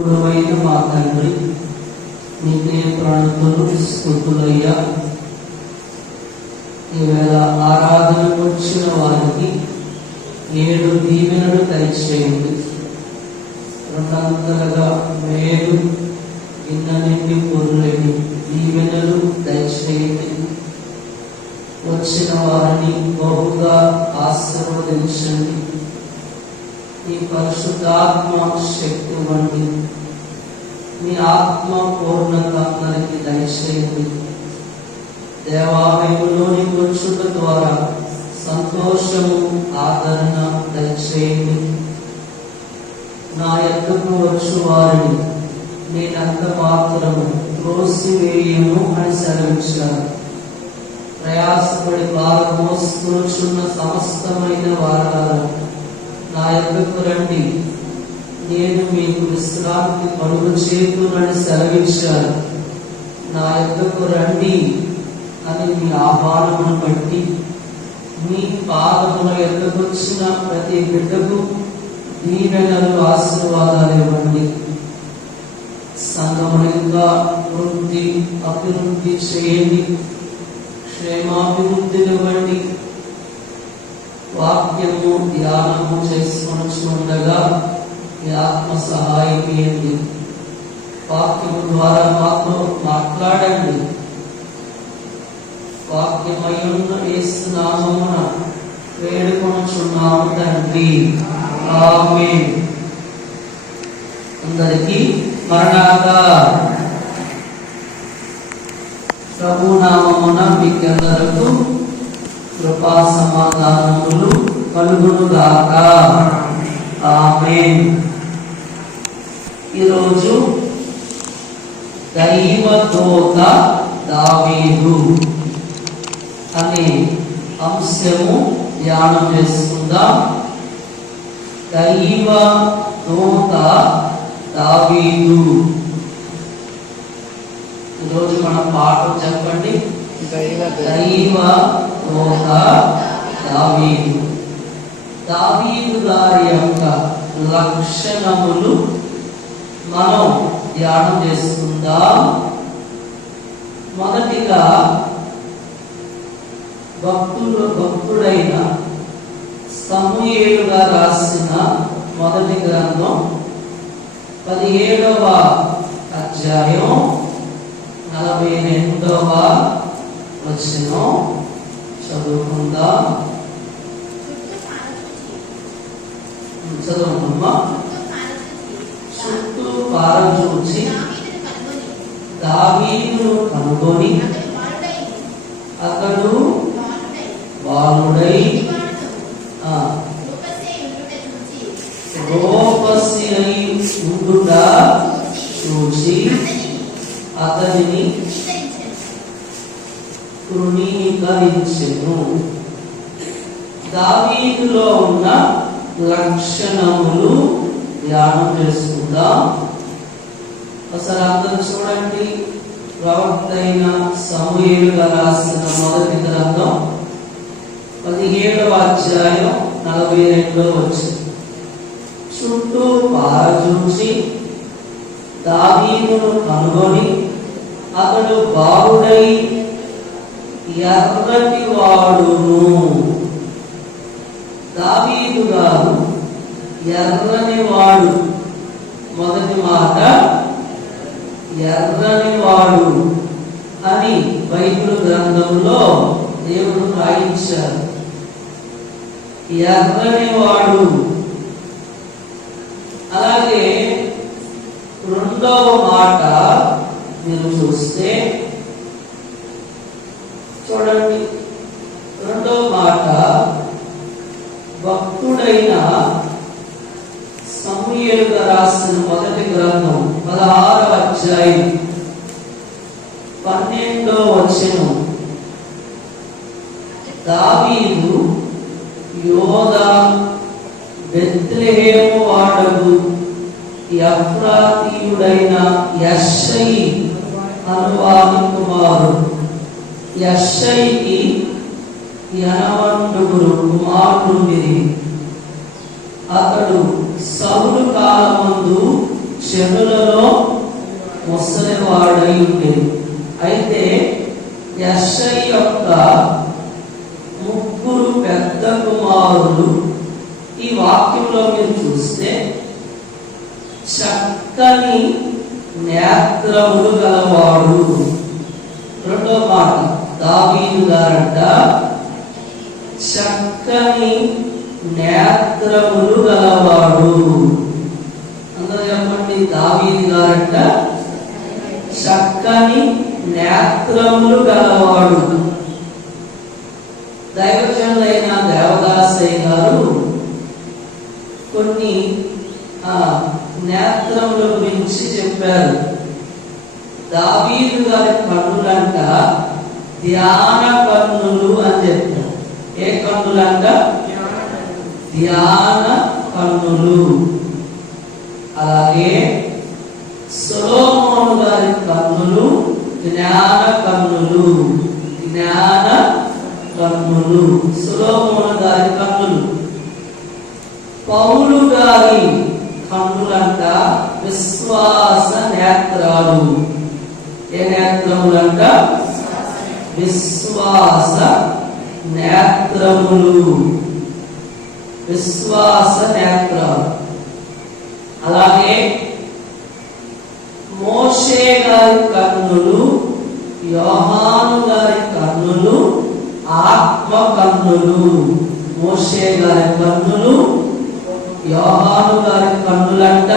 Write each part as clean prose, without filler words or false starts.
గురువైన మా తండ్రి, నీకే ప్రణతులు స్తుతులయ్యా. ఈవేళ ఆరాధనకు వచ్చిన వారికి 7 దీవెనలు దయచేయండి. రెండంతలుగా మేలు గిన్నె నిండి పొర్లేని దీవెనలు దయచేయండి. వచ్చిన వారిని బహుగా ఆశీర్వదించండి. నీ పరిశుద్ధాత్మ శక్తి వంటి నీ ఆత్మ పూర్ణత అందరికి దయచేయండి. దేవాలయంలోనికి వచ్చుట ద్వారా సంతోషము, ఆదరణ దయచేయండి. నా యొద్దకు వచ్చు వారిని నేనంత మాత్రము త్రోసివేయను అని సెలవించాను. ప్రయాసపడి భారం మోసుకొనుచున్న సమస్తమైన వారాలను నా యొద్దకు రండి, నేను మీకు విశ్రాంతి కలుగు చేతునని సెలవించాను. నా యొద్దకు రండి అని మీ ఆహ్వానమును బట్టి మీ పాదముల యొద్దకు వచ్చిన ప్రతి బిడ్డకు దీవెనలు, ఆశీర్వాదాలు ఇవ్వండి. సంఘమును ఇంకా అభివృద్ధి చేయండి. క్షేమాభివృద్ధినివ్వండి. వాక్యము ధ్యానము చేసుకొనుచుండగా మీ ఆత్మ సహాయం చేయండి. వాక్యము ద్వారా మాతో మాట్లాడండి. వాక్యమయున్న యేసు నామమున వేడుకొనుచున్నాము తండ్రి, ఆమేన్. అందరికీ మరణాతా. ప్రభు నామమున మీకందరకు కృపా సమాధానములు కలుగునుగాక. ఆమేన్. ఈరోజు దైవదూత దావీదు అనే అంశము ధ్యానం చేసుకుందాం. దైవదూత దావీదు. ఈరోజు మన పాట చెప్పండి. దైవదూత దావీదు. దావీదు గారి యొక్క లక్షణములు మనం ధ్యానం చేసుకుందాం. మొదటిగా భక్తుడైన సమూయేలుగా రాసిన మొదటి గ్రంథం 17వ అధ్యాయం 42వ వచనం చదువుకుందాం. చదువుకుందామా? చుట్టూ పారచూచి దావీదును కనుగొని అతడు బాలుడై రూపసి అయి ఉండుట చూచి అతనిని తృణీకరించెను. దావీదులో ఉన్న లక్షణములు ధ్యానం చేసుకుందాం. ఒకసారి అందరూ చూడండి. ప్రవక్త అయిన సమూయేలుగా రాసిన మొదటి గ్రంథం 17వ అధ్యాయం 42వ వచనం. చుట్టూ పారచూచి దావీదును కనుగొని అతడు బాలుడై ఎర్రటి వాడును. దావీదు గారు ఎర్రని వాడు. మొదటి మాట ఎర్రని వాడు అని బైబిల్ గ్రంథంలో దేవుడు రాయించారు. ఎర్రని వాడు. అలాగే రెండవ మాట మీరు చూస్తే చూడండి. రెండవ మాట భక్తుడైన సమూయేలుగా రాసిన మొదటి గ్రంథం 16వ అధ్యాయం 12వ వచనం. దావీదు యోదా బెత్లెహేము వాడగు ఎఫ్రాతీయుడైన యెష్షయి అనువాని కుమారుడు. యెష్షయికి 80 కుమారులు. అతడు సౌలు కాలమందు చెరులలో ముసలివాడై ఉండేది. అయితే యెషై యొక్క ముగ్గురు పెద్ద కుమారులు ఈ వాక్యంలో మీరు చూస్తే చక్కని నేత్రములు గలవాడు. రెండో మాట, దావీదు గారంట చక్కని నేత్రములు గలవాడు. అందరూ చెప్పండి, దావీదు గారంట చక్కని నేత్రములు గలవాడు. దైవజనులైన దేవదాసయ్య గారు కొన్ని నేత్రముల గురించి చెప్పారు. దావీదు గారి కన్నులంట ధ్యాన కన్నులు అని చెప్పారు. ఏ కన్నులంట? ధ్యాన కన్నులు. అలాగే సొలొమోను గారి కన్నులు జ్ఞాన కన్నులు. జ్ఞాన కన్నులు సొలొమోను గారి కన్నులు. పౌలు గారి కన్నులంట విశ్వాస నేత్రాలు. ఏ నేత్రములంట? విశ్వాస నేత్రములు. విశ్వాస నేత్రాలు. అలాగే మోషే గారి కన్నులు, యోహాను గారి కన్నులు ఆత్మ కన్నులు. మోషే గారి కన్నులు, యోహాను గారి కన్నులంట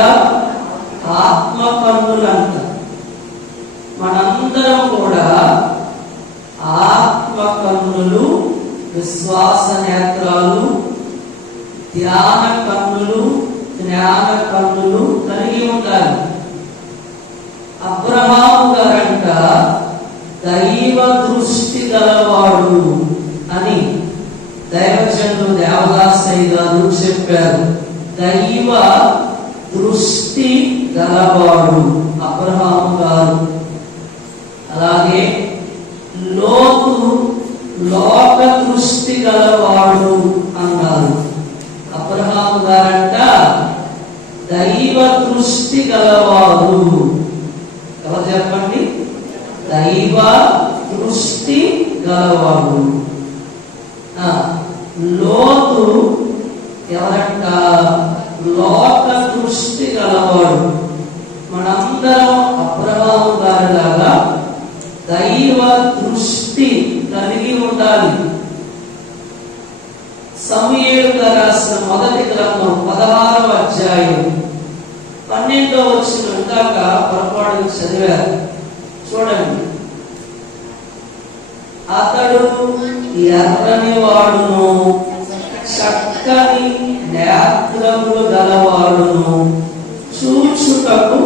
ఆత్మ కన్నులంట. మనందరం కూడా ఆత్మ కన్నులు, విశ్వాస నేత్రాలు, ధ్యాన కన్నులు, జ్ఞాన కన్నులు కలిగి ఉండాలి. అబ్రహాము గారంట దైవ దృష్టి గలవాడు అని దైవజనుడు దేవదాసయ్య గారు చెప్పారు. దైవ దృష్టి గలవాడు అబ్రహాము గారు. అలాగే లోతు లోక దృష్టి గలవాడు అన్నారు. అబ్రహాము గారంట దైవ దృష్టి గలవాడు. ఎవరు చెప్పండి? దైవ దృష్టి గలవాడు. లోతు ఎవరంట? లోక దృష్టి గలవాడు. మనందరం అబ్రహాము గారిలాగా దైవ దృష్టి కలిగి ఉండాలి. సమూయేలు గారు రాసిన మొదటి గ్రంథం 16వ అధ్యాయం 12వ వచనం ఇందాక పొరపాటు చదివారు. చూడండి, అతడు ఎర్రని వాడును, చక్కని నేత్రములు గలవాడును, చూచుటకు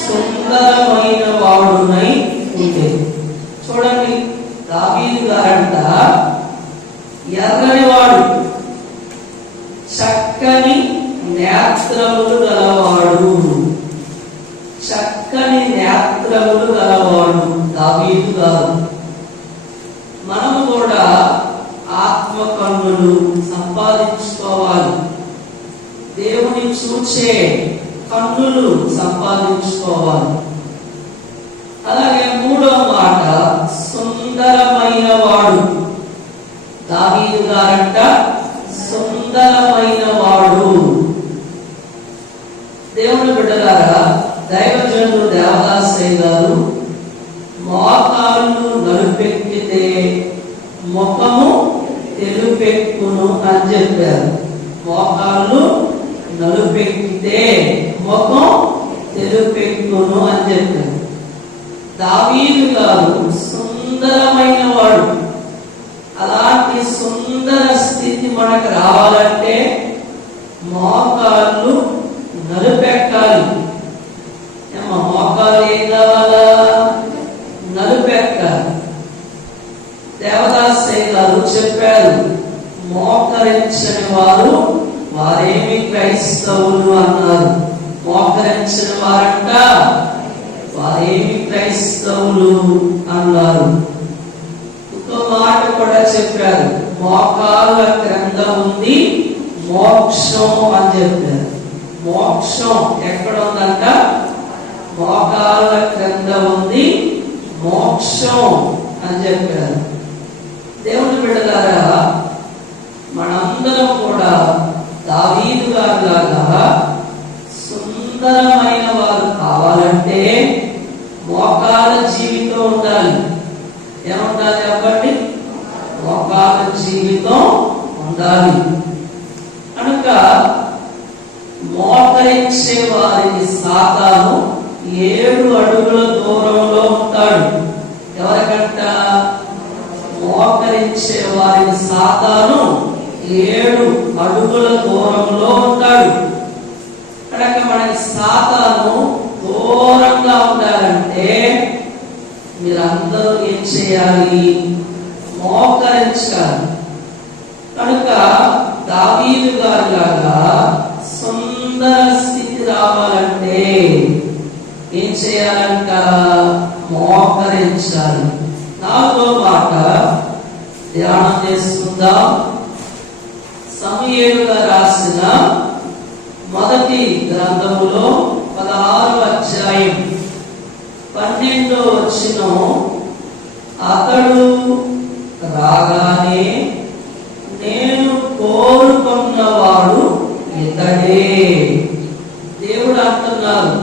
సుందరమైన వాడునై ఉండే. చూడండి, దావీదు గారంట ఎర్రని వాడు, చక్కని నేత్రములు గలవాడు. చక్కని నేత్రములు గలవాడు దావీదు గారు. మనం కూడా ఆత్మ కన్నులు సంపాదించుకోవాలి. దేవుని చూచే కన్నులు సంపాదించుకోవాలి. అలాగే మూడో మాట, సుందరమైన వాడు. దావీదు గారంట సుందరమైన వాడు. దేవుని బిడ్డలారా, దైవజనుడు దేవదాసయ్య గారు మోకాళ్ళు నలుపెక్కితే ముఖము తెలుపెక్కును అని చెప్పారు. మోకాళ్ళు నలుపెక్కితే ముఖం తెలుపెక్కును అని చెప్పారు. దావీదు గారు సుందరమైన వాడు. అలాంటి సుందర స్థితి మనకు రావాలంటే మోకాళ్ళు నలుపెక్కాలి. మోకాలు ఏం కావాలా? నలుపెక్కాలి. దేవదాసయ్య గారు చెప్పారు, మోకరించని వారు వారేమి క్రైస్తవులు అన్నారు. మోకరించని వారంట వారేమి క్రైస్తవులు అన్నారు. ఇంకో మాట కూడా చెప్పారు, మోకాళ్ళ క్రింద ఉంది మోక్షం అని చెప్పారు. మోక్షం ఎక్కడ ఉందంట? మోకాళ్ళ క్రింద ఉంది మోక్షం అని చెప్పారు. దేవుని బిడ్డలారా, మనందరం కూడా దావీదు గారిలాగా సుందరమైన వారు కావాలంటే మోకాళ్ళ జీవితం ఉండాలి. ఏముండాలి చెప్పండి? మోకాళ్ళ జీవితం ఉండాలి. కనుక మోకరించే వారికి సాతాను 7 అడుగుల దూరంలో ఉంటాడు. ఎవరికంట? మోకరించే వారికి సాతాను 7 అడుగుల దూరంలో ఉంటాడు. కనుక మనకి సాతాను దూరంగా ఉండాలంటే మీరందరూ ఏం చేయాలి? మోకరించాలి. కనుక దావీదు గారిలాగా సుందర స్థితి రావాలంటే ఏం చేయాలంట? మోకరించాలి. 4వ మాట ధ్యానం చేసుకుందాం. సమూయేలుగా రాసిన మొదటి గ్రంథములో 16వ అధ్యాయం 12వ వచనం, అతడు రాగానే నేను కోరుకున్నవాడు ఇతడే. దేవుడు అంటున్నారు,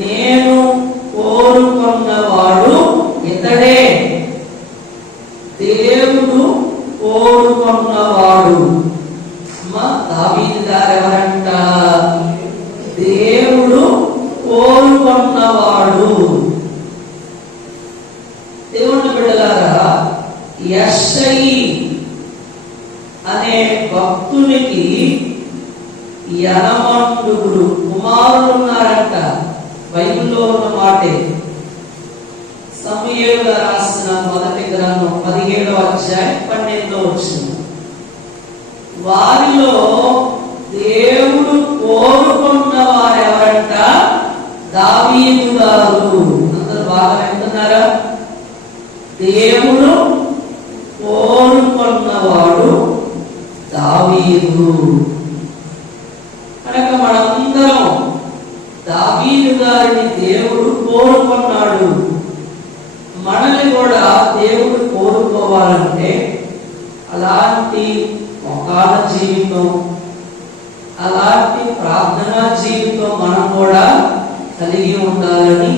నేను కోరుకున్నవాడు ఇతడే. దేవుడు కోరుకున్నవాడు. దావీదు గారు ఎవరంట? దేవుడు కోరుకున్నవాడు. దేవుని బిడ్డలారా, యెషయి అనే భక్తునికి 80 కుమారులు ఉన్నారంట. బైబిల్లో ఉన్న మాటే. సమూయేలుగా రాసిన మొదటి గ్రంథం 17వ అధ్యాయం 12వ వచనం, వారిలో దేవుడు కోరుకున్న వారు ఎవరంట? దావీదు గారు. అందరూ బాగా వింటున్నారా? దేవుడు కోరుకున్నవాడు దావీదు. కనుక మనందరం దావీదు గారిని దేవుడు కోరుకున్నాడు. మనల్ని కూడా దేవుడు కోరుకోవాలంటే అలాంటి మోకాళ్ళ జీవితం, అలాంటి ప్రార్థనా జీవితం మనం కూడా కలిగి ఉండాలని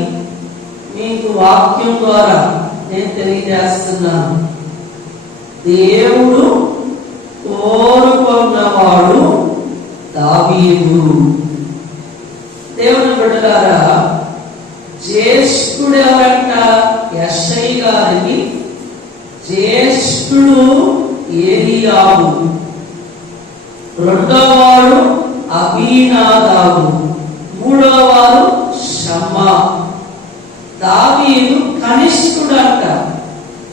మీకు వాక్యం ద్వారా నేను తెలియజేస్తున్నాను. దేవుడు కోరుకున్నవాడు దావీదు. దేవుని బిడ్డలారా, జ్యేష్ఠుడు ఎవరంట? యెషయి గారికి జ్యేష్ఠుడు ఏలీయాబు, రెండోవాడు అబీనాదాబు, మూడోవాడు షమ్మా. దావీదు కనిష్ఠుడు అంట.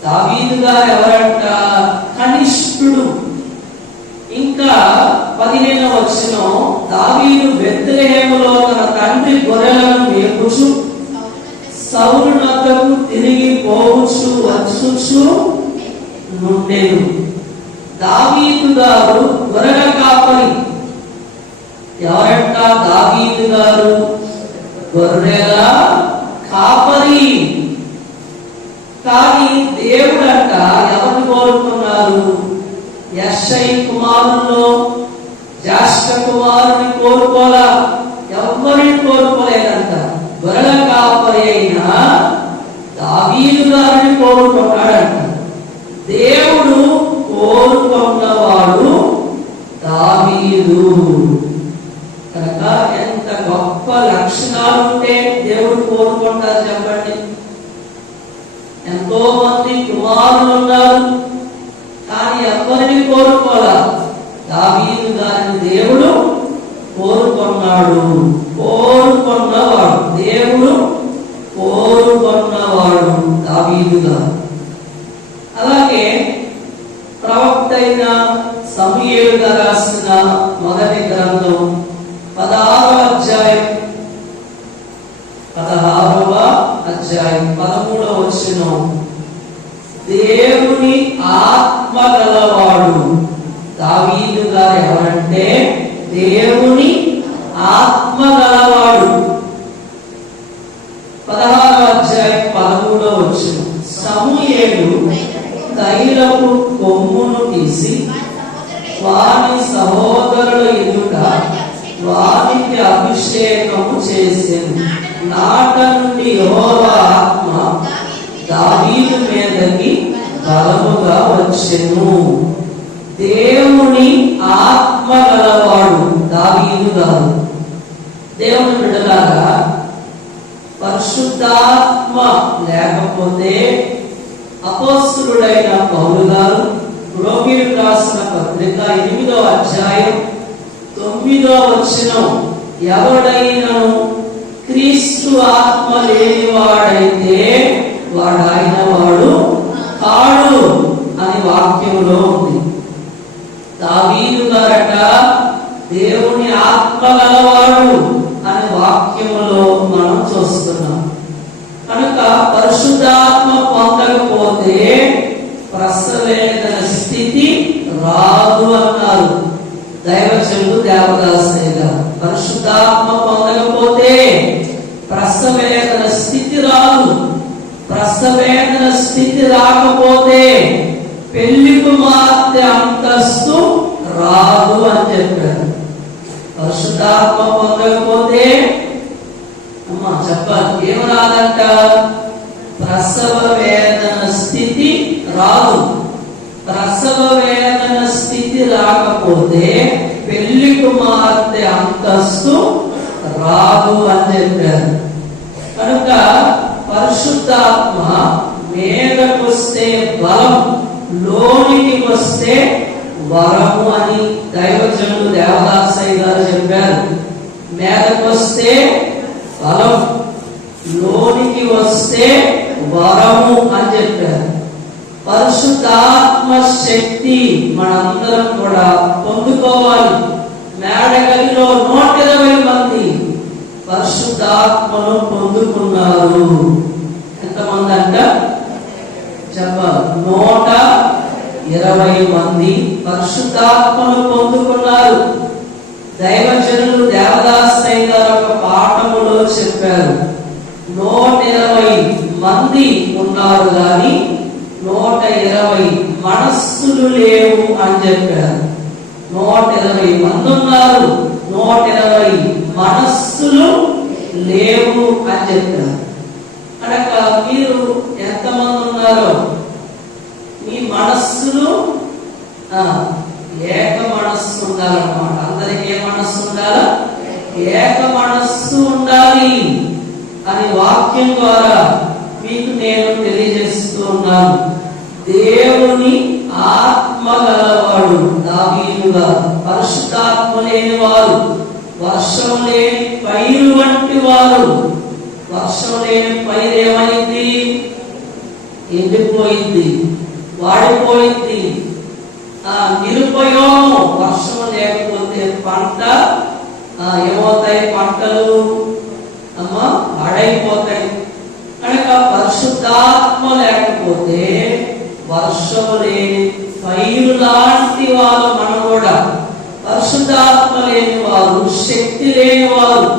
దావీదు గారు ఎవరంట? కనిష్ఠుడు. ఇంకా 15వ వచనం, దావీదు బెత్లెహేములో తన తండ్రి గొర్రెలను మేపుచు సౌలు నద్దకు తిరిగి పోవచ్చు వచ్చుచు నుండెను. దావీదు గారు గొర్రెల కాపరి. ఎవరంట? దావీదు గారు గొర్రెల కాపరి. కానీ దేవుడంట ఎవరిని కోరుకున్నారు? యెషయి కుమారుల్లో జ్యేష్ఠ కుమారుని కోరుకోలా, ఎవరిని కోరుకోలేదంట. గొర్రెల కాపరి అయిన దావీదు గారిని కోరుకున్నాడంట. దేవుడు కోరుకున్నవాడు దావీదు. కనుక ఎంత గొప్ప లక్షణాలు ఉంటే దేవుడు కోరుకుంటారు చెప్పండి. ఎంతో మంది కుమారులు ఉన్నారు, కానీ ఎవరిని కోరుకోలా. దావీదు గారిని దేవుడు కోరుకున్నాడు. కోరుకున్నవాడు, దేవుడు కోరుకున్నవాడు దావీదు గారు. అలాగే ప్రవక్త అయిన సమూయేలుగా రాసిన మొదటి గ్రంథం 16వ అధ్యాయం 13వ వచనం, దేవుని ఆత్మ గలవాడు. దావీదు గారు ఎవరంటే దేవుని ఆత్మ గలవాడు. 16వ అధ్యాయం 13వ వచనం. సమూయేలు తైలపు కొమ్మును తీసి వాని సహోదరుల ఎదుట వానికి అభిషేకము చేసెను. నాట నుండి యెహోవా ఆత్మ దావీదు మీదకి బలముగా వచ్చెను. దేవుని ఆత్మ గలవాడు దావీదు గారు. దేవుని బిడ్డలారా, పరిశుద్ధాత్మ లేకపోతే అపోస్తలుడైన పౌలు గారు రోమీయులకు రాసిన పత్రిక 8వ అధ్యాయం 9వ వచనం, ఎవడైనను క్రీస్తు ఆత్మ లేనివాడైతే వాడాయన వాడు కాడు అని వాక్యంలో ఉంది. దావీదు గారట దేవుని ఆత్మ గలవాడు అనే వాక్యములో మనం చూస్తున్నాం. కనుక పరిశుద్ధాత్మ పొందకపోతే ప్రసవేదన స్థితి రాదు అన్నారు దైవజనుడు దేవదాసయ్య గారు. పరిశుద్ధాత్మ పొందకపోతే ప్రసవేదన స్థితి రాదు. ప్రసవేదన స్థితి రాకపోతే పెళ్లి కుమార్తె అంతస్తు రాదు అని చెప్పారు. పరిశుద్ధాత్మ పొందకపోతే అమ్మా చెప్పాలి, ఏం రాదంట? ప్రసవ వేదన స్థితి రాదు. ప్రసవ వేదన స్థితి రాకపోతే పెళ్లి కుమార్తె అంతస్తు రాదు అని చెప్పారు. కనుక పరిశుద్ధాత్మ మీదకు వస్తే బలం, లోనికి వస్తే వరము అని దైవజనుడు దేవదాసయ్య గారు చెప్పారు. మీదకు వస్తే బలం, లోనికి వస్తే వరము అని చెప్పారు. పరిశుద్ధాత్మ శక్తి మనందరం కూడా పొందుకోవాలి. మేడగదిలో 120 మంది పరిశుద్ధాత్మను పొందుకున్నారు. ఎంతమంది అంట చెప్పాలి? 120 మంది పరిశుద్ధాత్మను పొందుకున్నారు. దైవజనులు దేవదాసయ్య గారు ఒక పాఠములో చెప్పారు, 120 మంది ఉన్నారు కానీ 120 మనస్సులు లేవు అని చెప్పారు. 120 మంది ఉన్నారు, 120 మనస్సులు లేవు అని చెప్పారు. కనుక మీరు ఎంతమంది ఉన్నారో మీ మనస్సులు ఏక మనస్సు ఉండాలన్నమాట. అందరికి ఏ మనస్సు ఉండాలి? ఏక మనస్సు ఉండాలి అని వాక్యం ద్వారా మీకు నేను తెలియజేస్తూ ఉన్నాను. దేవుని ఆత్మ గలవాడు దావీదు గారు. పరిశుద్ధాత్మ లేని వారు వర్షం లేని పైరు వంటి వారు. వర్షం లేని పైరు ఏమైంది? ఎండిపోయింది, వాడిపోయింది, నిరుపయోగం. వర్షం లేకపోతే పంట ఏమవుతాయి? పంటలు పాడైపోతాయి. కనుక పరిశుద్ధాత్మ లేకపోతే వర్షం లేని పైరు లాంటి వారు. మనం కూడా పరిశుద్ధాత్మ లేని వారు, శక్తి లేని వారు,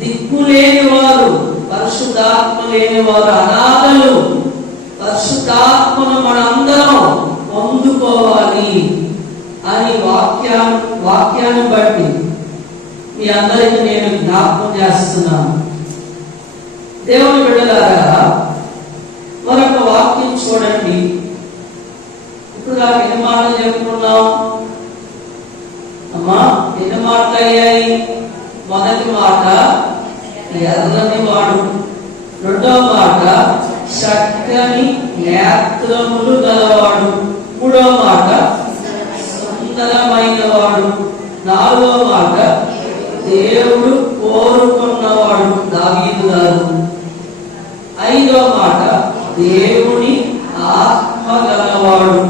దిక్కు లేని వారు, పరిశుద్ధాత్మ లేని వారు అనాథలు. పరిశుద్ధాత్మను మనందరం పొందుకోవాలి అని వాక్యాన్ని బట్టి మీ అందరికీ నేను జ్ఞాపకం చేస్తున్నాను. దేవుని బిడ్డలారా, మరొక వాక్యం చూడండి. ఇప్పుడు నాకు ఎన్ని మాటలు చెప్పుకున్నాం అమ్మా? ఎన్ని మాటలు అయ్యాయి? మొదటి మాట ఎర్రని వాడు, రెండవ మాట చక్కని నేత్రములు గలవాడు, మూడవ మాట సుందరమైన వాడు, నాలుగవ మాట దేవుడు కోరుకున్నవాడు దావీదు గారు, ఐదవ మాట దేవుని ఆత్మ గలవాడు,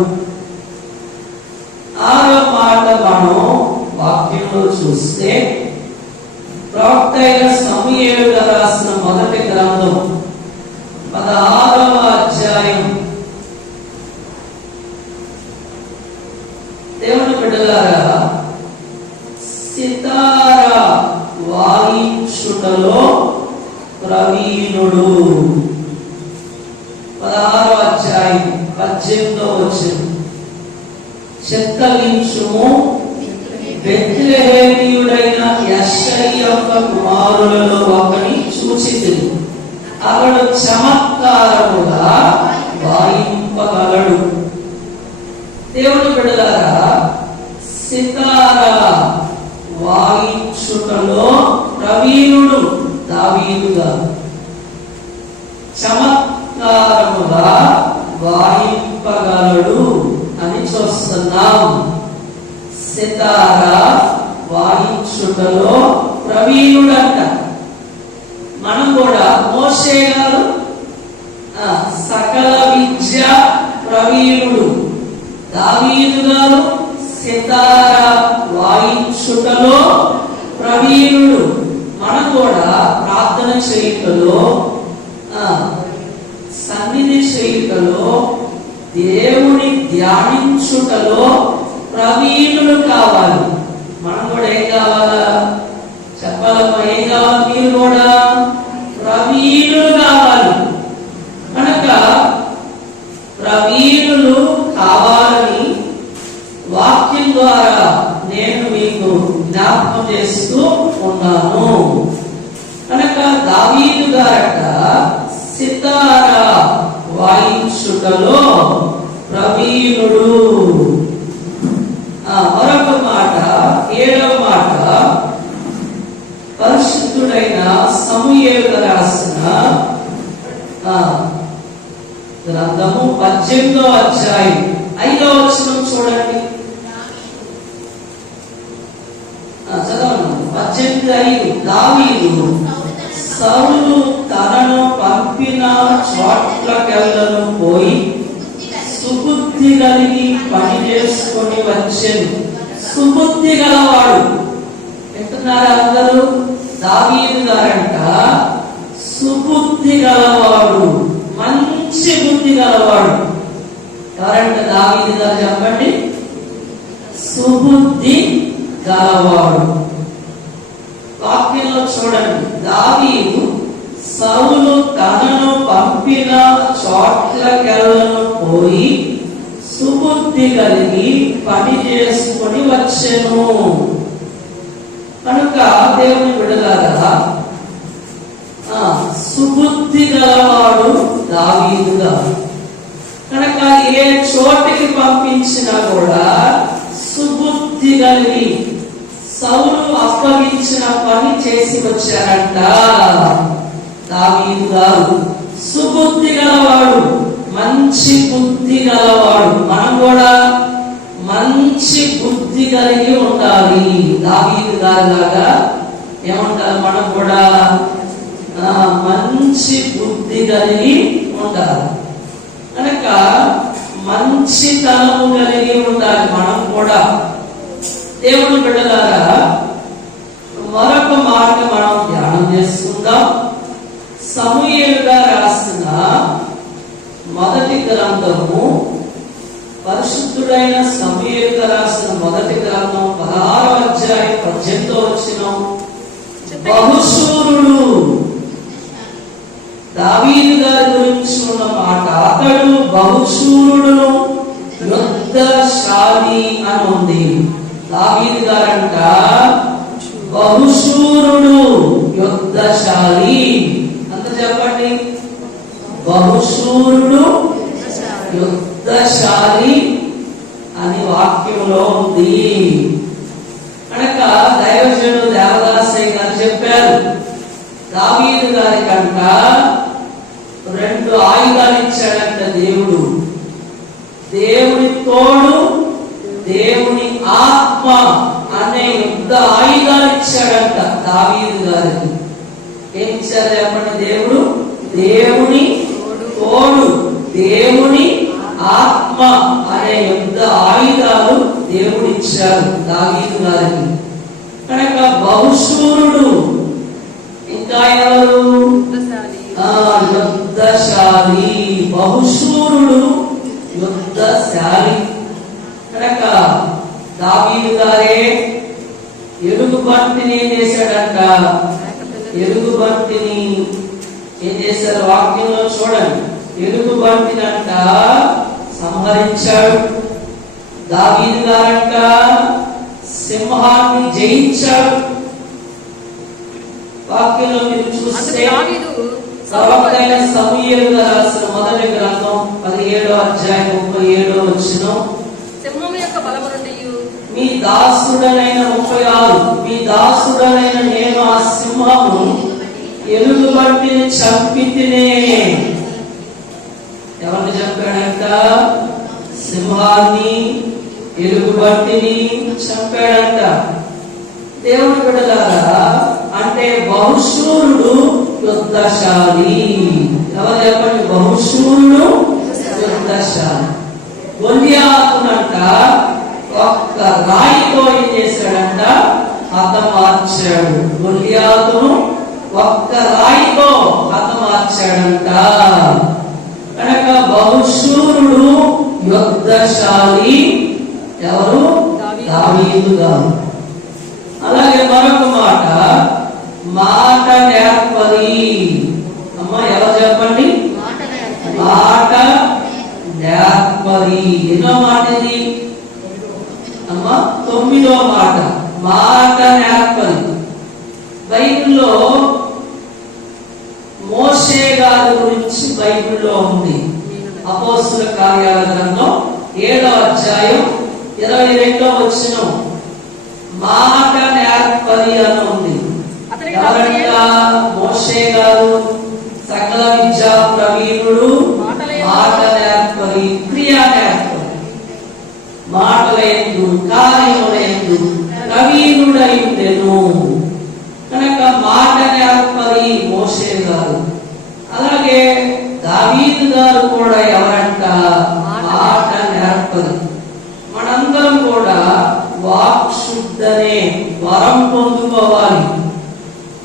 ఆరవ మాట మనం వాక్యంలో చూస్తే ప్రవక్త అయిన సమూయేలు రాసిన మొదటి గ్రంథం 16వ అధ్యాయం. దేవుని బిడ్డలారా, సితారా ప్రవీణుడు. 16వ అధ్యాయం 18వ వచనం. చిత్తగించుము, బెత్లెహేమీయుడైన యెషయి యొక్క కుమారులలో ఒకని చూచితిని, అతడు చమత్కారముగా వాయింపగలడు. దేవుని బిడ్డలారా, సితార వాయించుటలో ప్రవీణుడు దావీదు గారు. చమత్కారముగా వాయింపగలడు అని చూస్తున్నాం. సితార వాయించుటలో ప్రవీణుడంట. మనం కూడా మోషే గారు సకల విద్య ప్రవీణుడు, దావీదు గారు సితార వాయించుటలో ప్రవీణుడు. మనం కూడా ప్రార్థన చేయుటలో, సన్నిధి చేయుటలో, దేవుని ధ్యానించుటలో ప్రవీణులు కావాలి. మనం కూడా ఏం కావాలా చెప్పాలమ్మా? ఏం కావాలి? మీరు కూడా ప్రవీణులు కావాలి. కనుక ప్రవీణులు కావాలని వాక్యం ద్వారా నేను మీకు జ్ఞాపకం చేస్తూ ఉన్నాను. కనుక దావీదు గారట సితార వాయించుటలో ప్రవీణుడు. మరొక మాట, 7వ మాట, పరిశుద్ధుడైన సమూయేలు రాసిన గ్రంథము 18వ అధ్యాయం 5వ వచనం చూడండి. చదవండి. 18:5. దావీదు సౌలు తనను పంపిన చోట్లకెళ్ళను పోయి సుబుద్ధి కలిగి పని చేసుకొని వచ్చెను. సుబుద్ధి గలవాడు. వింటున్నారా అందరూ? దావీదు గారంట సుబుద్ధి గలవాడు, మంచి బుద్ధి గలవాడు. ఎవరంట దావీదు గారు? చెప్పండి. సుబుద్ధి గలవాడు. వాక్యంలో చూడండి. దావీదు సౌలు తనను పంపిన చోట్లకెళ్ళను పోయి సుబుద్ధి కలిగి పని చేసుకొని వచ్చెను. కనుక దేవుని బిడ్డలారా, సుబుద్ధి గలవాడు దావీదు గారు. కనుక ఏ చోటికి పంపించినా కూడా సుబుద్ధి కలిగి సౌలు అప్పగించిన పని చేసి వచ్చారంట దావీదు గారు. సుబుద్ధి గలవాడు, మంచి బుద్ధి గలవాడు. మనం కూడా మంచి బుద్ధి కలిగి ఉండాలి. దావీదు గారి లాగా ఏమంటారు? మనం కూడా మంచి బుద్ధి కలిగి ఉండాలి. కనుక మంచితనము కలిగి ఉండాలి మనం కూడా. దేవుని బిడ్డలారా, మరొక మాట మనం ధ్యానం చేసుకుందాం. సమూయేలు గారు రాసిన మొదటి గ్రంథము, పరిశుద్ధుడైన సమూయేలు గారు రాసిన మొదటి గ్రంథం 16వ అధ్యాయం 18వ వచనం. బహుశూరుడు దావీదు గారి గురించి ఉన్న మాట. అతడు బహుశూరుడును యుద్ధశాలి అని ఉంది. దావీదు గారంట బహుశూరుడు, యుద్ధశాలి. అంత చెప్పండి. బహుశూరుడు, యుద్ధశాలి అని వాక్యంలో ఉంది. కనుక దైవజనుడు దేవదాసయ్య గారు చెప్పారు, దావీదు గారి కంట 2 ఆయుధాలు ఇచ్చాడంట దేవుడు. దేవుని తోడు, దేవుని ఆత్మ అనే యుద్ధ ఆయుధాలు ఇచ్చాడంట దావీదు గారికి. ఏం ఇచ్చారు చెప్పండి? దేవుడు దేవుని తోడు, దేవుని ఆత్మ అనే యుద్ధ ఆయుధాలు దేవుడు ఇచ్చారు దావీదు గారికి. కనుక బహుశూరుడు. ఇంకా ఎవరు? యుద్ధశాలి. బహుశూరుడు, యుద్ధశాలి. కనుక దావీదు గారే ఎలుగుబంటిని చేశాడంట. ఎలుగుబంటిని ఏం చేశారు వాక్యంలో చూడండి. ఎలుగుబంటినంట సంహరించాడు. దావీదు గారంట సింహాన్ని జయించాడు. వాక్యంలో మీరు చూస్తే ప్రవక్త అయిన సమూయేలు గారు రాసిన మొదటి గ్రంథం 17వ అధ్యాయం 37వ వచనం, సింహము యొక్క బలము నుండి మీ దాసుడనైన 36 మీ దాసుడనైన నేను ఆ సింహము ఎలుగుబంటిని చంపితినే. ఎవరిని చంపాడంట? సింహాన్ని, ఎలుగుబంటిని చంపాడంట. దేవుని బిడ్డలారా, అంటే బహుశూరుడు యుద్ధశాలి. ఎవరు చెప్పండి? బహుశూరుడు యుద్ధశాలి. గొల్లియాతునంట ఒక్క రాయితో ఏం చేశాడంట? హతమార్చాడు. గొల్లియాతును ఒక్క రాయితో హతమార్చాడంట. కనుక బహుశూరుడు యుద్ధశాలి ఎవరు? దావీదు గారు. అలాగే మరొక మాట, మాట నేర్పరి. అమ్మ ఎవరు చెప్పండి? మాట నేర్పరి. ఎన్నో మాట ఇది అమ్మ? 9వ మాట, మాట నేర్పరి. బైబిల్లో మోషే గారి గురించి బైబిల్లో ఉంది. అపోస్తుల కార్యాల గ్రంథం 7వ అధ్యాయం 22వ వచనం, మాట నేర్పరి అని ఉంది. ఎవరంట? మోషే గారు సకల విద్యా ప్రవీణుడు, మాట నేర్పరి, క్రియా నేర్పరి. మాటల యందు కార్యముల యందు ప్రవీణుడై ఉండెను. కనుక మాట నేర్పరి మోషే గారు. అలాగే దావీదు గారు కూడా ఎవరంట? మాట నేర్పరి. మనందరం కూడా వాక్శుద్ధనే వరం పొందుకోవాలి.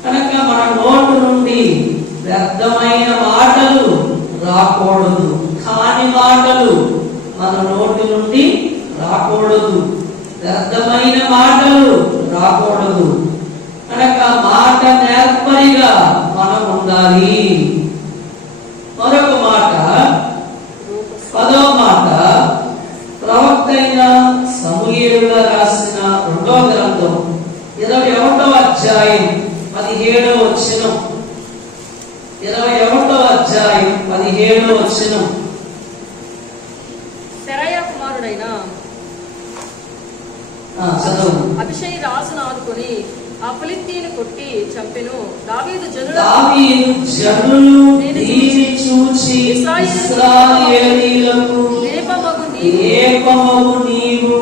కనుక మన నోటు నుండి వ్యర్థమైన మాటలు రాకూడదు. కాని మాటలు మన నోటి నుండి రాకూడదు. వ్యర్థమైన మాటలు రాకూడదు. కనుక మాట నేర్పరిగా మనం ఉండాలి. మరొక మాట, 10వ మాట, ప్రవక్త అయిన సమూయేలు గారు రాసిన 2వ గ్రంథం 21వ అధ్యాయం 17వ వచనం, 21వ అధ్యాయం 17వ వచనం, సెరయా కుమారుడైన అభిషేక్ రాజును ఆదుకొని ఆ ఫిలిష్తీయుని కొట్టి చంపెను. దావీదు జనులు దీన్ని చూచి ఇశ్రాయేలీయులకు దీపమగు నీవు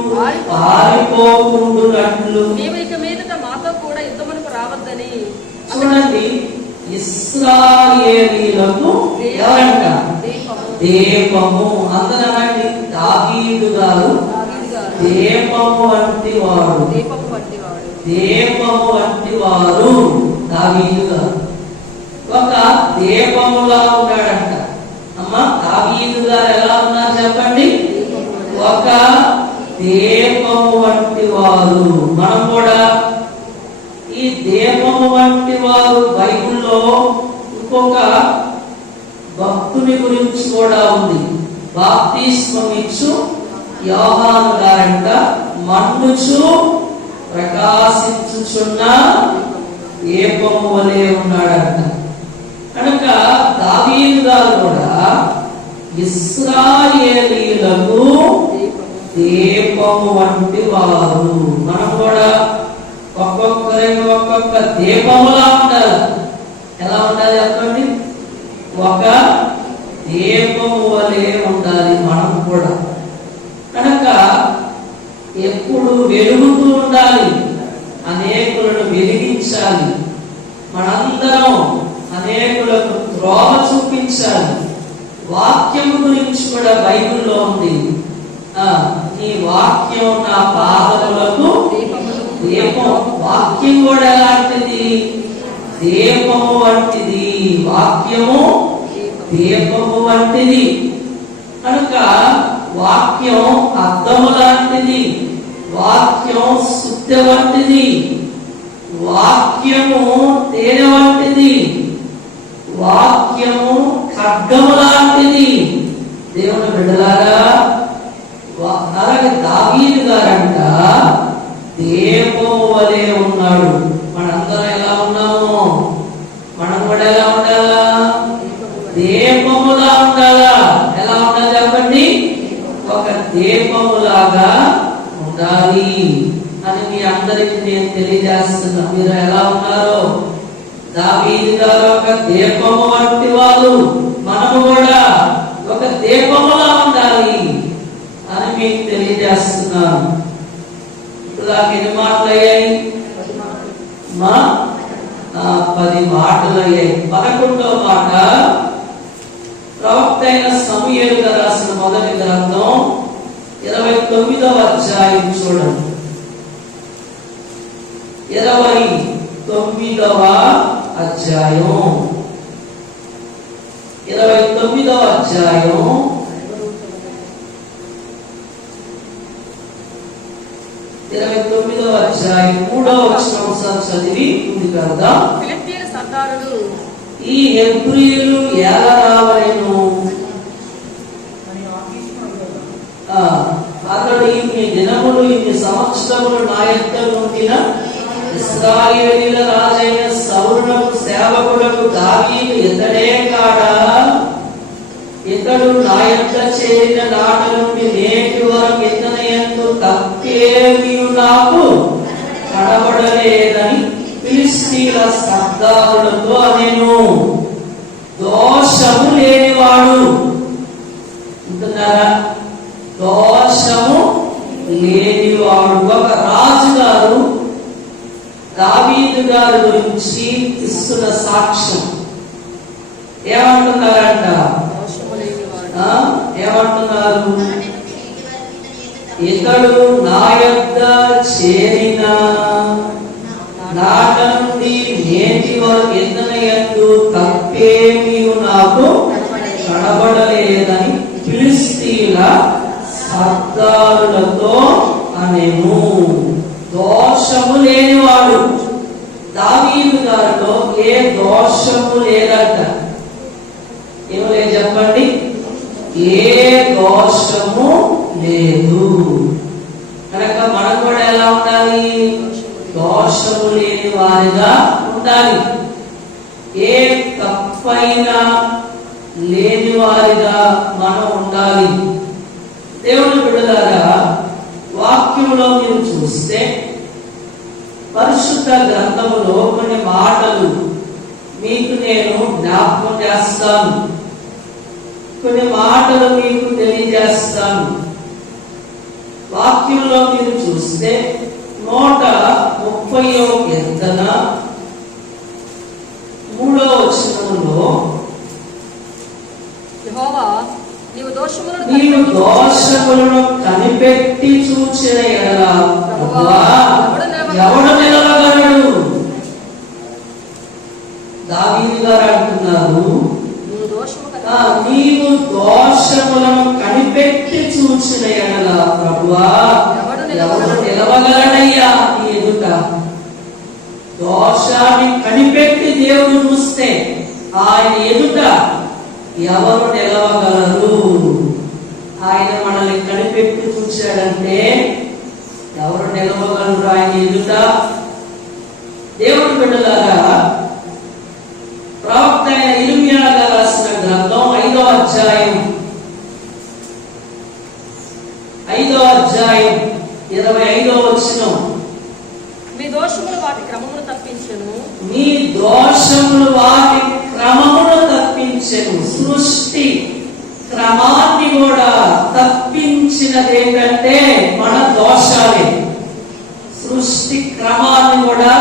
పారిపోకుండునట్లు నీవు ఇక మీదట మాతో కూడా యుద్ధమునకు రావద్దని. చూడండి, ఇశ్రాయేలీయులకు ఎవరంట? దీపము. అందరనండి, దావీదు గారు దీపము వంటి వాడు. దీపము వంటి వారు దావీదు గారు. ఒక దీపములా ఉన్నాడంట. అమ్మ, దావీదు గారు ఎలా ఉన్నారు చెప్పండి? ఒక దీపము వంటి వారు. మనం కూడా ఈ దీపము వంటి వారు. బైబిల్లో ఇంకొక భక్తుని గురించి కూడా ఉంది. బాప్తిస్మం ఇచ్చు యోహాను గారంట మన్నుచు ప్రకాశించుచున్న దీపము వలె ఉన్నాడంట. కనుక దావీదు గారు కూడా ఇశ్రాయేలీయులకు దీపము వంటి వారు. మనం కూడా ఒక్కొక్కరికి ఒక్కొక్క దీపములా ఉండాలి. ఎలా ఉండాలి చెప్పండి? ఒక దీపము వలె ఉండాలి మనం కూడా. కనుక ఎప్పుడు వెలుగుతూ ఉండాలి. అనేకులను వెలిగించాలి. మనందరం అనేకులకు త్రోవ చూపించాలి. వాక్యము గురించి కూడా బైబిల్లో ఉంది. నీ వాక్యం నా పాదములకు దీపం. వాక్యం కూడా ఎలాంటిది? దీపము వంటిది. వాక్యము దీపము వంటిది. కనుక వాక్యం అద్దము లాంటిది. వాక్యం సుత్తి వంటిది. వాక్యము తేనె వంటిది. వాక్యము ఖడ్గము లాంటిది. దేవుని బిడ్డలారా, అలాగే దావీదు గారంట దీపము వలె ఉన్నాడు. మనందరం ఎలా ఉన్నాము? మనం కూడా ఎలా ఉండాలా? దీపములా ఉండాలా? ఎలా ఉండాలి చెప్పండి? ఒక దీపములాగా ఉండాలి అని మీ అందరికి నేను తెలియజేస్తున్నా. మీరు ఎలా ఉన్నారో, దావీదు గారు ఒక దీపము వంటి వాళ్ళు, మనము కూడా ఒక దీపములా ఉండాలి అని మీకు తెలియజేస్తున్నాను. ఇప్పుడు నాకు ఎన్ని మాటలు అయ్యాయి? 10 మాటలు అయ్యాయి. 11వ మాట, ప్రవక్త అయిన సమూయేలు రాసిన మొదటి గ్రంథం 29వ అధ్యాయం చూడండి. 29వ అధ్యాయం 29వ అధ్యాయం 29వ అధ్యాయం 3వ వచనం చదివి ఉంది కదా. ఫిలిష్తీయుల సర్దారులు ఈ హెబ్రీయులు ఎలా రావలేను? అతడు ఇన్ని దినములు ఇన్ని సంవత్సరములు నా యొద్ద నుండిన ఇశ్రాయేలీయుల రాజైన సౌలునకు సేవకులకు దావీదు ఇతడే కాడా? ఇతడు నా యొద్ద చేరిన నాట నుండి నేటి వరకు ఇతని యందు తప్పేమీ నాకు కనబడలేదని ఫిలిష్తీయుల సర్దారులతో అనెను. దోషము లేనివాడు. అంటున్నారా? దోషము లేనివాడు. ఒక రాజుగారు దావీదు గారి గురించి ఇస్తున్న సాక్ష్యం ఏమంటున్నారంట? ఏమంటున్నారు? ఇతడు నా యొద్ద చేరిన నాట నుండి నేటి వరకు ఇతని యందు తప్పేమీ నాకు కనబడలేదని ఫిలిష్తీయుల సర్దారులతో అనెను. దోషము లేనివాడు. దావీదు గారిలో ఏ దోషము లేదట. ఏమో లేదు చెప్పండి? ఏ దోషము లేదు. కనుక మనం కూడా ఎలా ఉండాలి? దోషము లేని వారిగా ఉండాలి. ఏ తప్పైనా లేని వారిగా మనం ఉండాలి. దేవుని బిడ్డలారా, వాక్యంలో మీరు చూస్తే పరిశుద్ధ గ్రంథములో కొన్ని మాటలు మీకు నేను జ్ఞాపకం చేస్తాను. కొన్ని మాటలు మీకు తెలియజేస్తాను. వాక్యంలో మీరు చూస్తే 130వ కీర్తన 3వ వచనంలో, యెహోవా నీవు దోషములను కనిపెట్టి చూచిన ఎడల ఎవడు నిలవగలడు? దావీదు గారు అంటున్నారు, నీవు దోషములను కనిపెట్టి చూచిన ఎడల ప్రభువా ఎవడు నిలవగలడయ్యా నీ ఎదుట? దోషాన్ని కనిపెట్టి దేవుడు చూస్తే ఆయన ఎదుట ఎవరు నిలవగలరు? ఆయన మనల్ని కనిపెట్టి చూశాడంటే ఎవరు నిలవగలరు ఆయన ఎదుట? దేవుని బిడ్డలారా, ప్రవక్త అయిన ఇర్మియా గారు రాసిన గ్రంథం 5వ అధ్యాయం 25వ వచనం, మీ దోషములు వాటి క్రమమును తప్పించెను. మీ దోషములు వాటి క్రమమును తప్పించెను. సృష్టి క్రమాన్ని కూడా తప్పించినది ఏంటంటే మన దోషాలే. సృష్టి క్రమాన్ని కూడా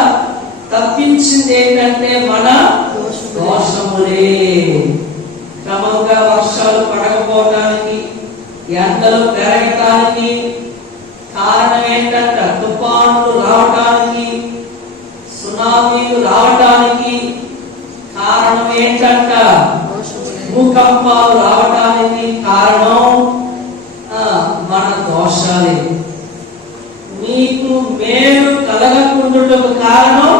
తప్పించింది ఏంటంటే మన దోషములే. క్రమంగా వర్షాలు పడకపోవడానికి, ఎండలు పెరగటానికి కారణం ఏంటంట? తుఫానులు రావటానికి, సునామీలు రావటానికి కారణం ఏంటంట? భూకంపాలు రావటానికి కారణం మన దోషాలే. మీకు మేలు కలగకుండుటకు కారణం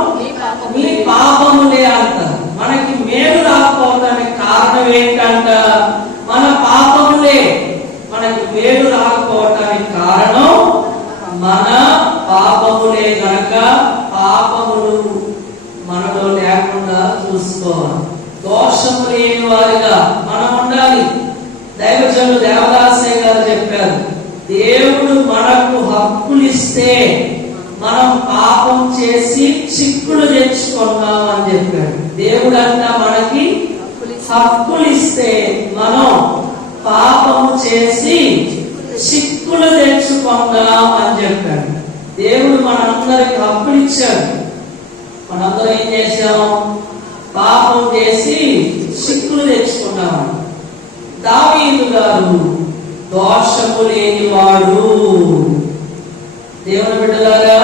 మీ పాపములే అంటారు. మనకి మేలు రాకపోవడం వారిగా మనం ఉండాలి. దైవజనులు దేవదాసయ్య గారు చెప్పారు, దేవుడు మనకు హక్కులు ఇస్తే మనం పాపం చేసి చిక్కులు తెచ్చుకున్నాం అని చెప్పాడు. దేవుడు అంట మనకి హక్కులు ఇస్తే మనం పాపము చేసి చిక్కులు తెచ్చుకున్నాం అని చెప్పాడు. దేవుడు మనందరికి హక్కులు ఇచ్చాడు. మనందరం ఏం చేశాం? పాపం చేసి చిక్కులు తెచ్చుకున్నాం. దావీదు గారు దోషము లేనివాడు. దేవుని బిడ్డలారా,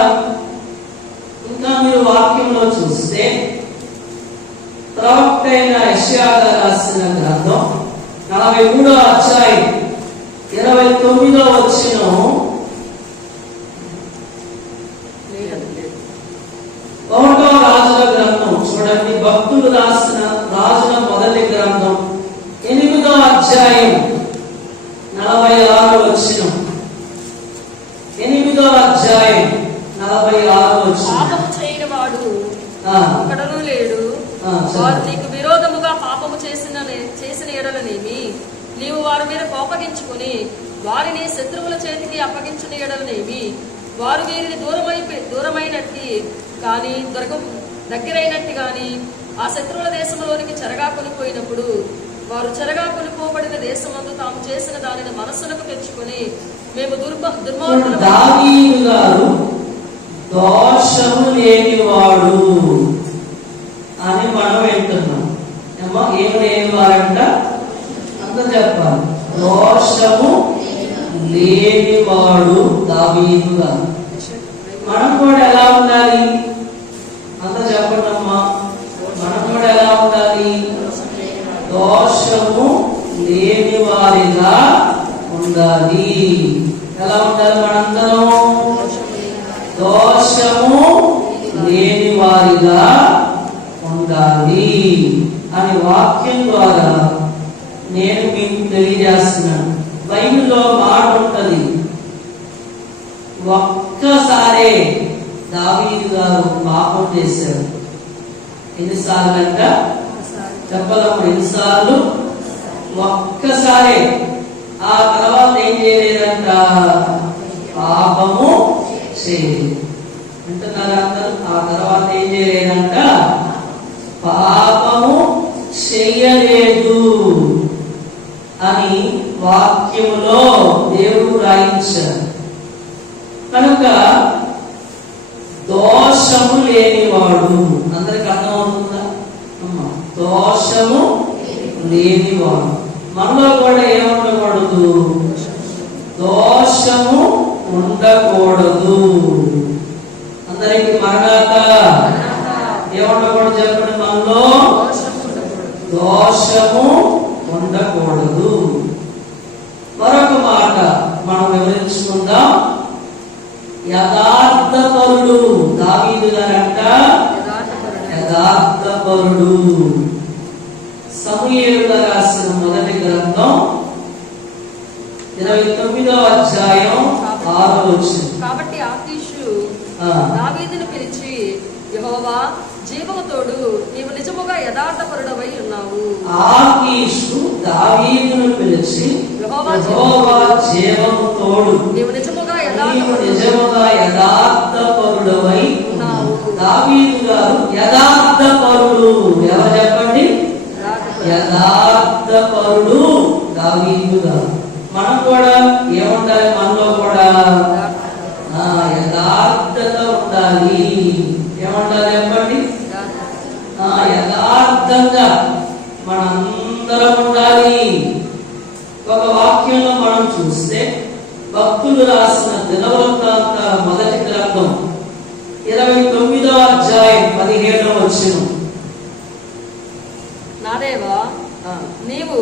ఇంకా మీరు వాక్యంలో చూస్తే ప్రవక్త అయిన యెషయా గారు రాసిన గ్రంథం 43వ అధ్యాయం 29వ వచనం, ఒకటో రాజుల గ్రంథం చూడండి, భక్తులు రాసిన రాజుల మొదటి గ్రంథం 8వ అధ్యాయం 46వ వచనం. 8వ అధ్యాయం 46వ వచనం. పాపము చేయని వాడు ఒక్కడునూ లేడు. వారు నీకు విరోధముగా పాపము చేసిన ఎడలనేమి నీవు వారి మీద కోపగించుకుని వారిని శత్రువుల చేతికి అప్పగించిన ఎడలనేమి వారు వీరిని దూరమైనట్టు కానీ దగ్గరైనట్టు గాని ఆ శత్రువుల దేశంలోనికి చెరగా కొనిపోయినప్పుడు వారు చెరగా కొనిపోబడిన దేశమందు తాము చేసిన దానిని మనస్సులకు తెచ్చుకొని మేము దుర్మార్గులు. దావీదు గారు దోషము లేనివాడు అని మనం వింటున్నాం. ఏమి లేనివారంట? అంత చెప్పాలి. దోషము లేనివాడు దావీదు గారు. మనం కూడా ఎలా ఉండాలి? అంత చెప్పండి అమ్మా. మనం కూడా ఎలా ఉండాలి? దోషము లేని వారిగా ఉండాలి. ఎలా ఉండాలి? మనందరం దోషము లేని వారిగా ఉండాలి అని వాక్యం ద్వారా నేను మీకు తెలియజేస్తున్నాను. బైబిల్లో మాట ఉంటది, ఒక్కసారే దావీదు గారు పాపం చేశాడు. ఎన్నిసార్లు అంట? చెప్పలమ్మ, ఎన్నిసార్లు? ఒక్కసారే. ఆ తర్వాత ఏం చేయలేదంట? పాపము చేయలేదు. అంటున్నారా అందరూ? ఆ తర్వాత ఏం చేయలేదంట? పాపము చెయ్యలేదు అని వాక్యములో దేవుడు రాయించారు. కనుక దోషము లేనివాడు. అందరికి అర్థమవుతుందా అమ్మా? దోషము లేనివాడు. మనలో కూడా ఏముండకూడదు? దోషము ఉండకూడదు. అందరికి మరణాత ఏముండకూడదు చెప్పండి? మనలో దోషము ఉండకూడదు. మరొక మాట మనం వివరించుకుందాం. యథార్థపరుడు. దావీదు గారంట యథార్థపరుడు. సమూయేలు రాసిన మొదటి గ్రంథం 29వ అధ్యాయం 6వ వచనం. కాబట్టి ఆకీషు దావీదును పిలిచి, యెహోవా జీవము తోడు, నీవు నిజముగా యథార్థపరుడవై ఉన్నావు. ఆకీషు దావీదును పిలిచి, యెహోవా జీవము తోడు, నీవు నిజముగా యథార్థపరుడవై ఉన్నావు. దావీదు గారు యథార్థపరుడు. ఎవరు చెప్పండి? యథార్థపరుడు దావీదు గారు. మనం కూడా ఏముండాలి? మనలో కూడా యథార్థత ఉండాలి. ఏముండాలి చెప్పండి? యథార్థంగా మనందరం ఉండాలి. ఒక వాక్యంలో మనం చూస్తే భక్తులు రాసిన దినవృత్తాంతాల మొదటి గ్రంథం 29వ అధ్యాయం 17వ వచనం. నా దేవా, నీవు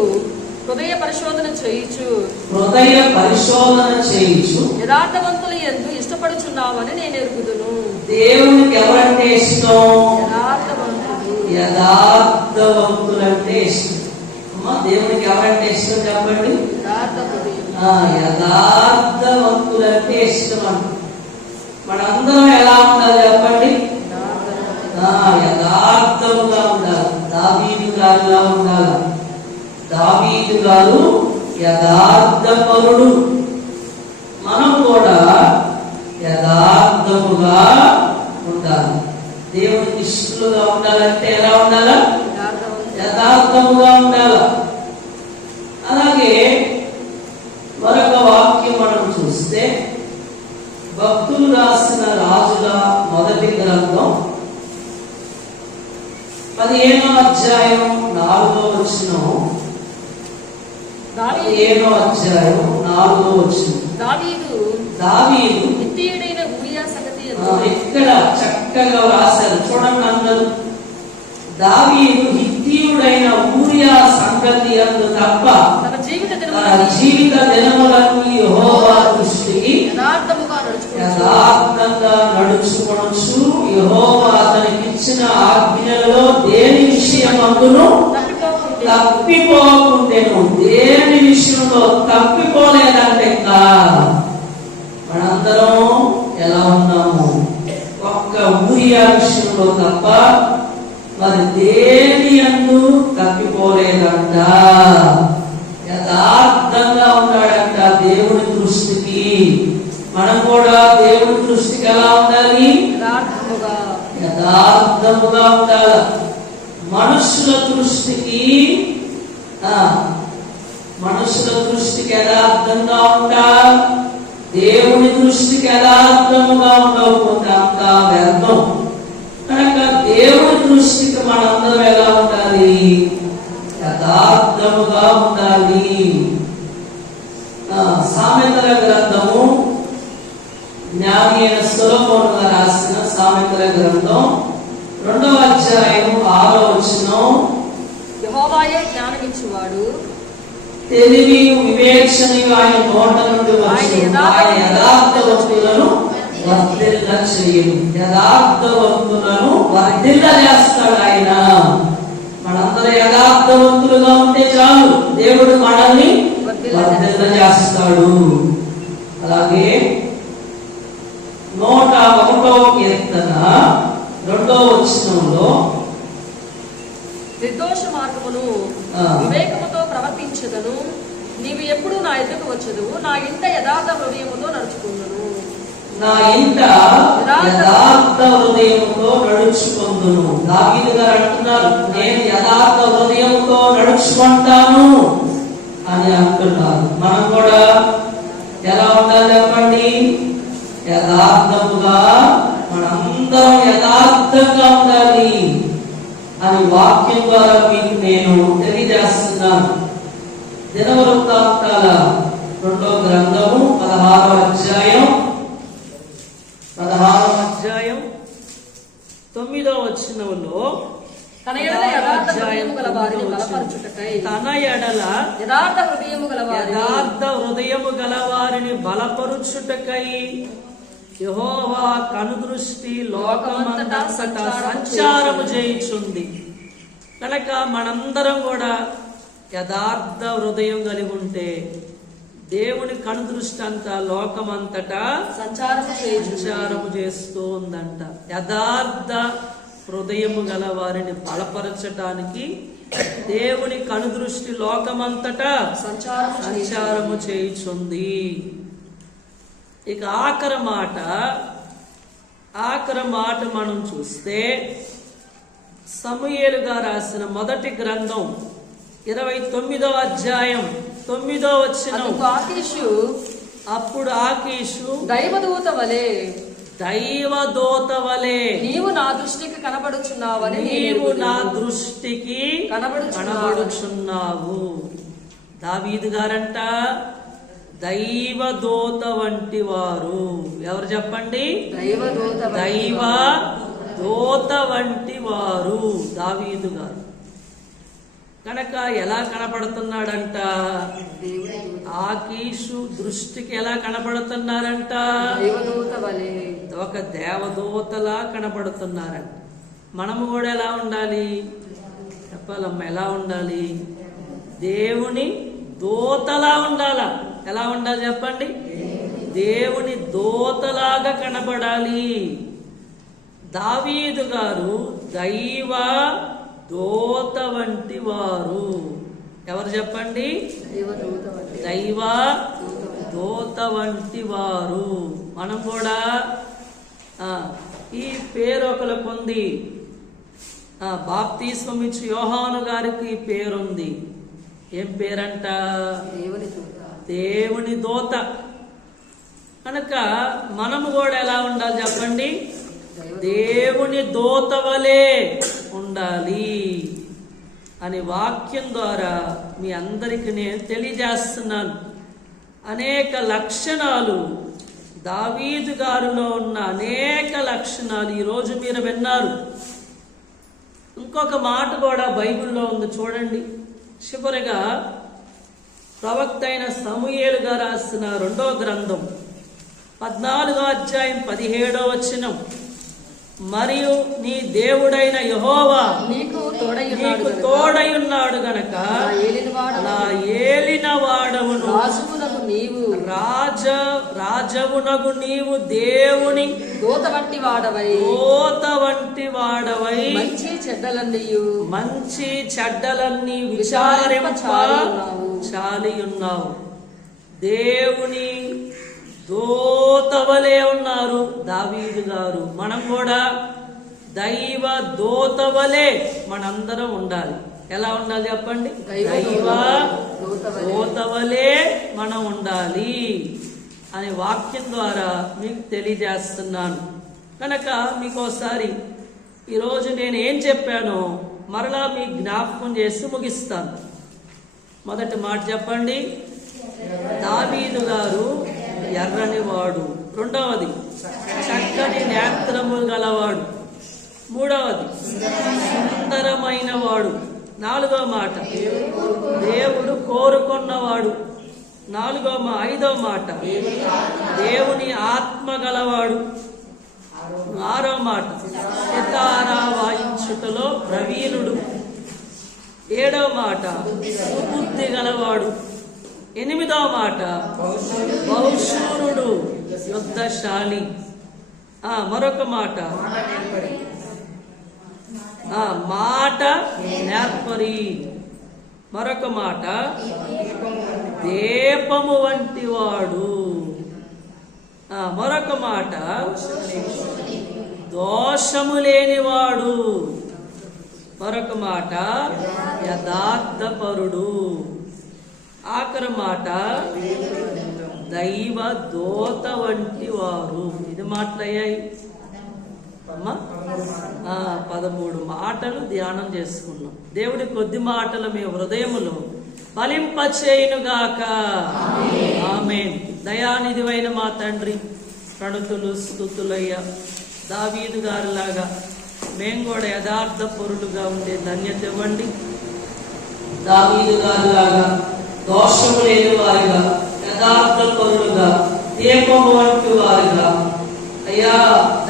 హృదయ పరిశోధన చేయుచు యథార్థవంతులు యందు ఇష్టపడుచున్నావని నేను ఎరుగుదును. దేవునికి ఎవరంటే ఇష్టం? యథార్థవంతులు అంటే ఇష్టం. అమ్మా, దేవునికి ఎవరంటే ఇష్టం చెప్పండి? యథార్థవంతులంటే ఇష్టం అంట. మనందరం ఎలా ఉండాలి చెప్పండి? యథార్థముగా ఉండాలి. దావీదు గారిలా ఉండాలి. దావీదు గారు యథార్థపరుడు. మనం కూడా యథార్థముగా ఉండాలి. దేవునికి ఇష్టలుగా ఉండాలంటే ఎలా ఉండాలా? యథార్థముగా ఉండాలి. అలాగే మరొక వాక్యం మనం చూస్తే భక్తులు రాసిన రాజుల మొదటి గ్రంథం 15వ అధ్యాయం 4వ వచనం. 15వ అధ్యాయం 4వ వచనం. దావీదు హిత్తీయుడైన ఊరియా సంగతి ఇక్కడ చక్కగా రాశారు చూడండి అందరూ. దావీదు హిత్తీయుడైన ఊరియా సంగతి యందు తప్ప తన జీవిత దినములన్నీ యెహోవా దృష్టికి యథార్థంగా నడుచుకొనొచ్చు. యెహోవా అతనికి ఇచ్చిన ఆజ్ఞలలో దేని విషయమందును తప్పిపోకుండెను. దేని విషయంలో తప్పిపోలేదంటే ఇంకా మనందరం ఎలా ఉన్నాము? ఒక్క ఊరియా విషయంలో తప్ప మరి దేని యందు తప్పిపోలేదంట. యథార్థంగా ఉన్నాడంట దేవుని దృష్టికి. మనం కూడా దేవుని దృష్టికి ఎలా ఉండాలి? యథార్థముగా ఉండాలి. మనుషుల దృష్టికి యథార్థంగా ఉండాలి. దేవుని దృష్టికి యథార్థముగా ఉండకపోతే అంతా వ్యర్థం. కనుక దేవుని దృష్టికి మనందరం ఎలా ఉండాలి? యథార్థముగా ఉండాలి. సామెతల గ్రంథము జ్ఞాని అయిన సొలొమోను గారు రాసిన సామెతల గ్రంథం 2వ అధ్యాయం 6వ వచనం. యెహోవాయే జ్ఞానమిచ్చువాడు, తెలివి వివేచనయు ఆయన నోట నుండి వచ్చును. ఆయన యథార్థవంతులను వర్ధిల్ల చేయను. యథార్థవంతులను వర్ధిల్ల చేస్తాడు ఆయన. మనందరం యథార్థవంతులుగా ఉంటే చాలు, దేవుడు మనల్ని వర్ధిల్ల చేస్తాడు. అలాగే 101వ కీర్తన 2వ వచనంలో నిర్దోష మార్గమును వివేకముతో ప్రవర్తించదను. నీవు ఎప్పుడు నా ఎదుకు వచ్చదు. నా ఇంట యథార్థ హృదయముతో నడుచుకుందును. నా ఇంట యథార్థ హృదయముతో నడుచుకుందును. దావీదు గారు అంటున్నారు, నేను యథార్థ హృదయముతో నడుచుకుంటాను అని అంటున్నారు. మనం కూడా ఎలా ఉండాలి చెప్పండి? యథార్థముగా, మనందరం యథార్థంగా ఉండాలి అని వాక్యం ద్వారా మీకు నేను తెలియజేస్తున్నాను. దినవృత్తాంతాల 2వ గ్రంథము 16వ అధ్యాయం 9వ వచనంలో తన ఎడల యథార్థ హృదయము గల వారిని బలపరచుటకై యథార్థ హృదయము గల వారిని బలపరుచుటకై యెహోవా కనుదృష్టి లోకమంతటా సంచారము చేయుచుంది. కనుక మనందరం కూడా యథార్థ హృదయం కలిగి ఉంటే దేవుని కనుదృష్టి అంతా లోకమంతటా సంచారము చేస్తూ ఉందంట. యథార్థ హృదయము గల వారిని బలపరచటానికి దేవుని కనుదృష్టి లోకమంతటా సంచారము చేయుచుంది. ఇక ఆఖరి మాట మనం చూస్తే సమూయేలుగా రాసిన మొదటి గ్రంథం 29వ అధ్యాయం 9వ వచనం. అప్పుడు ఆకీషు దైవదూత వలె నీవు నా దృష్టికి కనబడుచున్నావని, నీవు నా దృష్టికి కనబడుచున్నావు. దావీదు గారంట దైవదూత వంటి వారు. ఎవరు చెప్పండి? దైవదూత వంటి వారు దావీదు గారు. కనుక ఎలా కనపడుతున్నాడంట? ఆకీషు దృష్టికి ఎలా కనపడుతున్నారంట? ఒక దేవదూతలా కనపడుతున్నారంట. మనము కూడా ఎలా ఉండాలి చెప్పాలమ్మా? ఎలా ఉండాలి? దేవుని దూతలా ఉండాలా? ఎలా ఉండాలి చెప్పండి? దేవుని దూతలాగా కనపడాలి. దావీదు గారు దైవ దూత వంటి వారు. ఎవరు చెప్పండి? దేవదూత వంటి దైవ దూత వంటి వారు. మనం కూడా ఈ పేరు ఒకరికి ఉంది. బాప్తిస్మం ఇచ్చి యోహాను గారికి ఈ పేరుంది. ఏం పేరంట? దేవుని దూత. దేవుని దూత. కనుక మనము కూడా ఎలా ఉండాలి చెప్పండి? దేవుని దూత వలె ఉండాలి అని వాక్యం ద్వారా మీ అందరికీ నేను తెలియజేస్తున్నాను. అనేక లక్షణాలు దావీదు గారిలో ఉన్న అనేక లక్షణాలు ఈరోజు మీరు విన్నారు. ఇంకొక మాట కూడా బైబిల్లో ఉంది చూడండి. చివరిగా ప్రవక్త అయిన సమూయేలు గారు రాసిన 2వ గ్రంథం 14వ అధ్యాయం 17వ వచనం, మరియు నీ దేవుడైన యెహోవా నీకు తోడై ఉన్నాడు గనక నా ఏలిన వాడవును రాజవునగు నీవు దేవుని దూత వంటి వాడవై మంచి చెడ్డలన్నీ చాలి ఉన్నావు. దేవుని దూతవలే ఉన్నారు దావీదు గారు. మనం కూడా దైవ దూతవలే మనందరం ఉండాలి. ఎలా ఉండాలి చెప్పండి? దైవ దూతవలే మనం ఉండాలి అనే వాక్యం ద్వారా మీకు తెలియజేస్తున్నాను. కనుక మీకు ఒకసారి ఈరోజు నేను ఏం చెప్పానో మరలా మీకు జ్ఞాపకం చేసి ముగిస్తాను. మొదటి మాట చెప్పండి, దావీదు గారు ఎర్రని వాడు. రెండవది, చక్కని నేత్రము గలవాడు. మూడవది, సుందరమైన వాడు. నాలుగవ మాట, దేవుడు కోరుకున్నవాడు. ఐదవ మాట, దేవుని ఆత్మ గలవాడు. ఆరవ మాట, సితారా వాయించుటలో ప్రవీణుడు. ఏడవ మాట, సుబుద్ధి గలవాడు. ఎనిమిదవ మాట, బహుశూరుడు, యుద్ధశాలి. మరొక మాట, మాట నేర్పరి. మరొక మాట, దీపము వంటి వాడు. మరొక మాట, దోషము లేనివాడు. మరొక మాట, యథార్థపరుడు. ఆఖరి మాట, దైవ దూత వంటి వారు. ఇది మాటలయ్యాయి అమ్మా. 13 మాటలు ధ్యానం చేసుకున్నాం. దేవుడి కొద్ది మాటలు మీ హృదయములో ఫలింపచేయునుగాక. ఆమేన్. దయానిధివైన మా తండ్రి, ప్రణతులు స్తుతులయ్యా. దావీదు గారిలాగా మేము కూడా యథార్థ పరులుగా ఉండే ధన్యత ఇవ్వండి. దావీదు గారిలాగా దోషము లేని వారిగా, యథార్థ పరులుగా, దీపము వంటి వారిగా, అయ్యా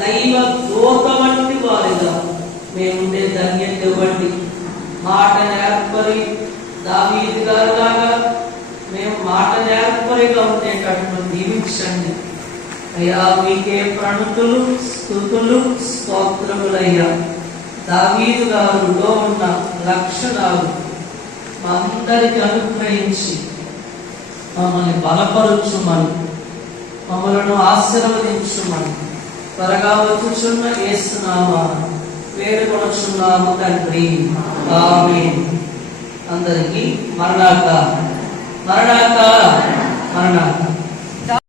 దైవ దూత వంటి వారిగా మేముండే ధన్యత ఇవ్వండి. మాట నేర్పరి దావీదు గారిలాగా మేము మాట నేర్పరిగా ఉండేటట్లు దీవించండి అయ్యా. మీకే ప్రణతులు స్తుతులు స్తోత్రములయ్యా. దావీదు గారిలో ఉన్న లక్షణాలు మా అందరికి అనుగ్రహించి మమ్మల్ని బలపరుచుమని, మమ్మలను ఆశీర్వదించుమని త్వరగా వచ్చుచున్న యేసునామమున వేడుకొనుచున్నాము తండ్రి. ఆమేన్. అందరికీ మరణాత.